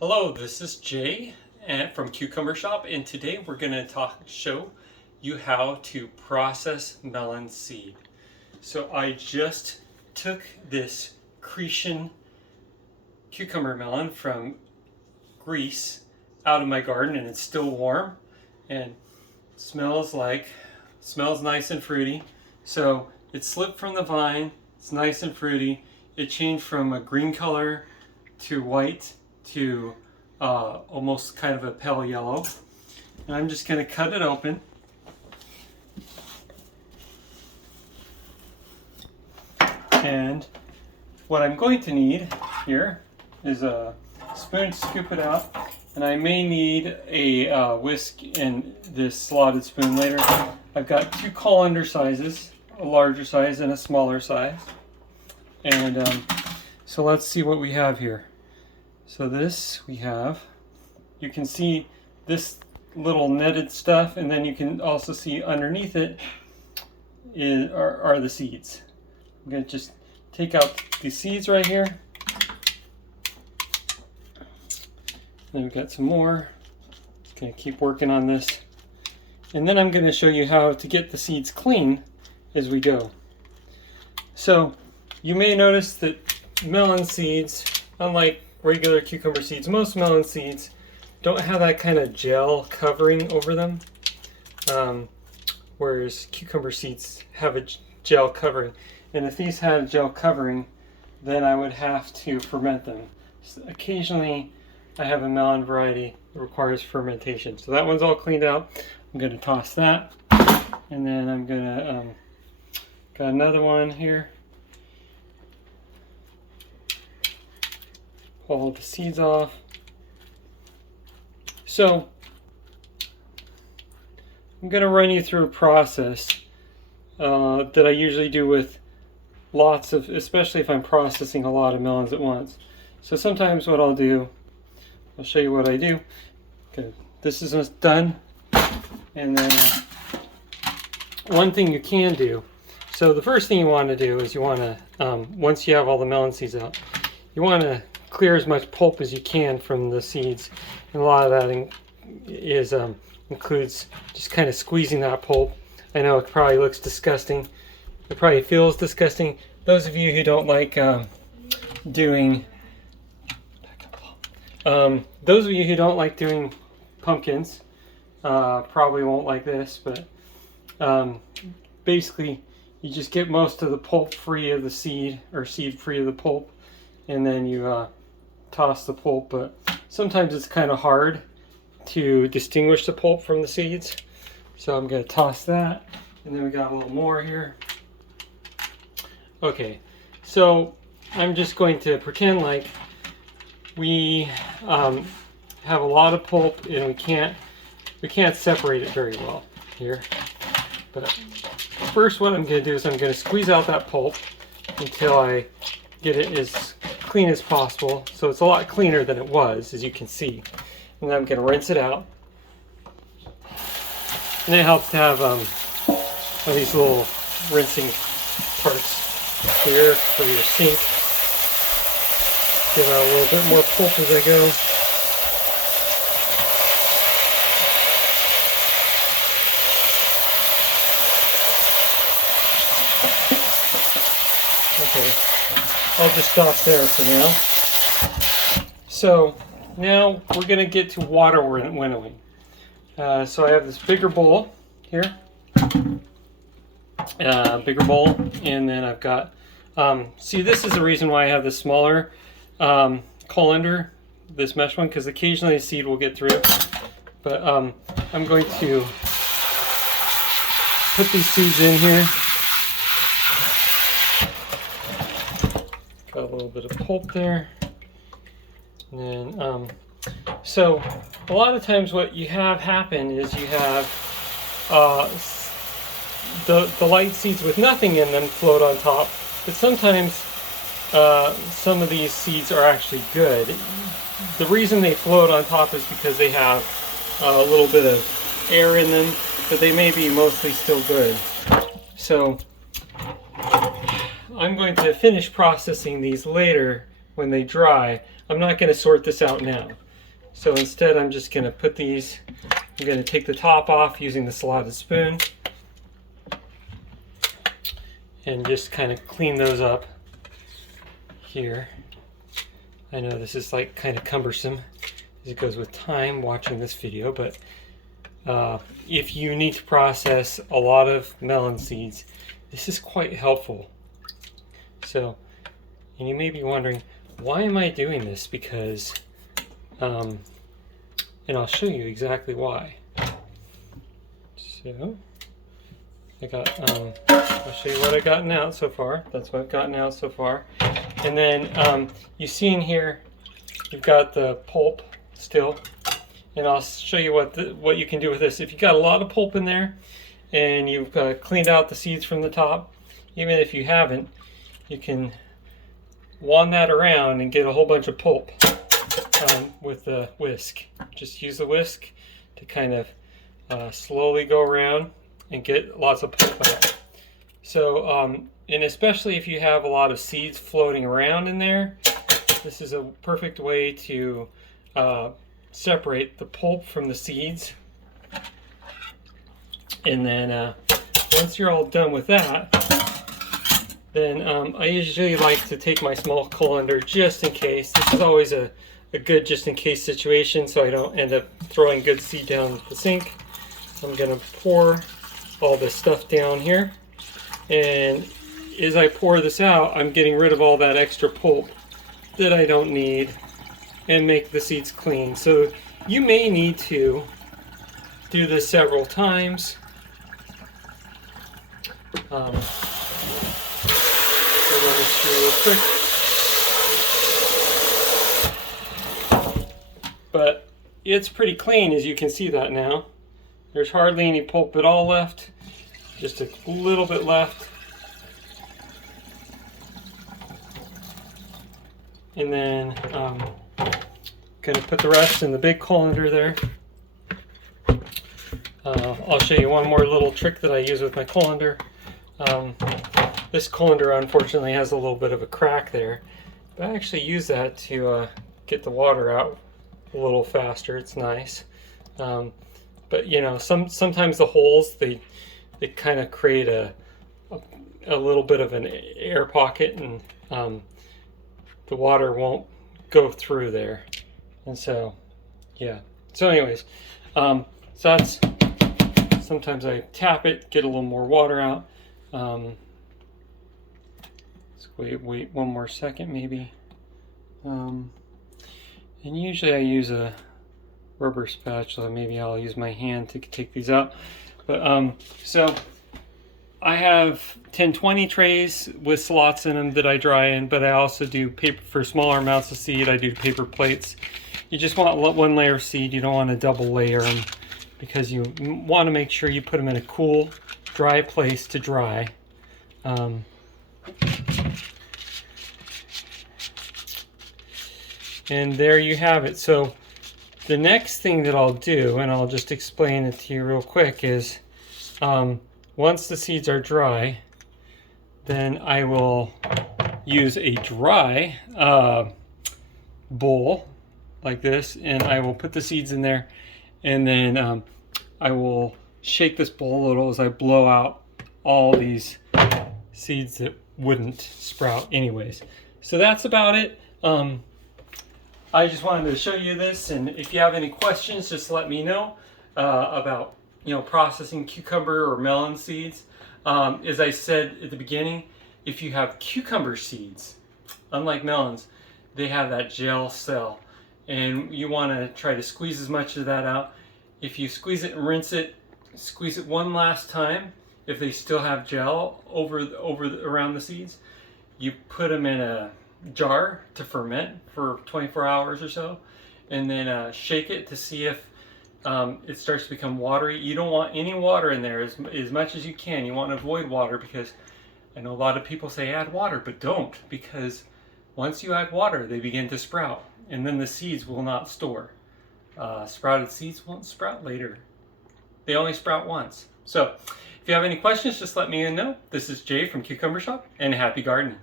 Hello, this is Jay from Cucumber Shop, and today we're going to show you how to process melon seed. So I just took this Cretan cucumber melon from Greece out of my garden, and it's still warm and smells nice and fruity. So it slipped from the vine. It's nice and fruity. It changed from a green color to white to almost kind of a pale yellow. And I'm just going to cut it open. And what I'm going to need here is a spoon to scoop it out. And I may need a whisk and this slotted spoon later. I've got two colander sizes, a larger size and a smaller size. And so let's see what we have here. So this we have, you can see this little netted stuff, and then you can also see underneath it are the seeds. I'm going to just take out the seeds right here. Then we've got some more. Just going to keep working on this. And then I'm going to show you how to get the seeds clean as we go. So you may notice that melon seeds, unlike regular cucumber seeds, most melon seeds don't have that kind of gel covering over them, whereas cucumber seeds have a gel covering. And if these had a gel covering, then I would have to ferment them. So occasionally I have a melon variety that requires fermentation. So that one's all cleaned out. I'm going to toss that, and then I'm going to got another one here. Pull all the seeds off. So I'm going to run you through a process that I usually do with lots of, especially if I'm processing a lot of melons at once. So sometimes what I'll do, I'll show you what I do. Okay, this is done. And then one thing you can do, so the first thing you want to do is you want to, once you have all the melon seeds out, you want to clear as much pulp as you can from the seeds, and a lot of that includes just kind of squeezing that pulp. I know it probably looks disgusting. It probably feels disgusting. Those of you who don't like doing pumpkins probably won't like this, but basically you just get most of the pulp free of the seed, or seed free of the pulp, and then you toss the pulp. But sometimes it's kind of hard to distinguish the pulp from the seeds, so I'm going to toss that. And then we got a little more here. Okay, so I'm just going to pretend like we have a lot of pulp, and we can't separate it very well here. But first, what I'm going to do is I'm going to squeeze out that pulp until I get it as clean as possible. So it's a lot cleaner than it was, as you can see. And then I'm going to rinse it out. And it helps to have these little rinsing parts here for your sink. Give out a little bit more pulp as I go. Okay, I'll just stop there for now. So now we're going to get to water winnowing. So I have this bigger bowl here, and then I've got, see, this is the reason why I have this smaller colander, this mesh one, because occasionally a seed will get through it. But I'm going to put these seeds in here. Got a little bit of pulp there. And then, so a lot of times what you have happen is you have the light seeds with nothing in them float on top, but sometimes some of these seeds are actually good. The reason they float on top is because they have a little bit of air in them, but they may be mostly still good. So I'm going to finish processing these later when they dry. I'm not going to sort this out now. So instead I'm just going to put these, I'm going to take the top off using the slotted spoon and just kind of clean those up here. I know this is like kind of cumbersome as it goes with time watching this video, but if you need to process a lot of melon seeds, this is quite helpful. So, and you may be wondering, why am I doing this? Because, and I'll show you exactly why. So, I got, I'll show you what I've gotten out so far. That's what I've gotten out so far. And then you see in here, you've got the pulp still. And I'll show you what you can do with this. If you got a lot of pulp in there and you've cleaned out the seeds from the top, even if you haven't, you can wand that around and get a whole bunch of pulp with the whisk. Just use the whisk to kind of slowly go around and get lots of pulp out. So, and especially if you have a lot of seeds floating around in there, this is a perfect way to separate the pulp from the seeds. And then once you're all done with that, then I usually like to take my small colander just in case. This is always a good just in case situation, so I don't end up throwing good seed down the sink. I'm going to pour all this stuff down here, and as I pour this out, I'm getting rid of all that extra pulp that I don't need and make the seeds clean. So you may need to do this several times. Run this through real quick. But it's pretty clean, as you can see that now. There's hardly any pulp at all left, just a little bit left. And then gonna put the rest in the big colander there. I'll show you one more little trick that I use with my colander. This colander unfortunately has a little bit of a crack there, but I actually use that to get the water out a little faster. It's nice. But you know, sometimes the holes they kind of create a little bit of an air pocket, and the water won't go through there. And so, yeah. So anyways, so that's, sometimes I tap it, get a little more water out. Let's wait one more second maybe. And usually I use a rubber spatula. Maybe I'll use my hand to take these out. But so I have 10-20 trays with slots in them that I dry in, but I also do paper for smaller amounts of seed. I do paper plates. You just want one layer of seed. You don't want to double layer them, because you want to make sure you put them in a cool, dry place to dry. And there you have it. So the next thing that I'll do, and I'll just explain it to you real quick, is once the seeds are dry, then I will use a dry bowl like this, and I will put the seeds in there, and then I will shake this bowl a little as I blow out all these seeds that wouldn't sprout anyways. So that's about it. I just wanted to show you this, and if you have any questions, just let me know about processing cucumber or melon seeds. As I said at the beginning, if you have cucumber seeds, unlike melons, they have that gel cell, and you want to try to squeeze as much of that out. If you squeeze it and rinse it, squeeze it one last time. If they still have gel around the seeds, you put them in a jar to ferment for 24 hours or so, and then shake it to see if it starts to become watery. You don't want any water in there as much as you can. You want to avoid water, because I know a lot of people say add water, but don't, because once you add water, they begin to sprout, and then the seeds will not store. Sprouted seeds won't sprout later. They only sprout once. So if you have any questions, just let me know. This is Jay from Cucumber Shop, and happy gardening.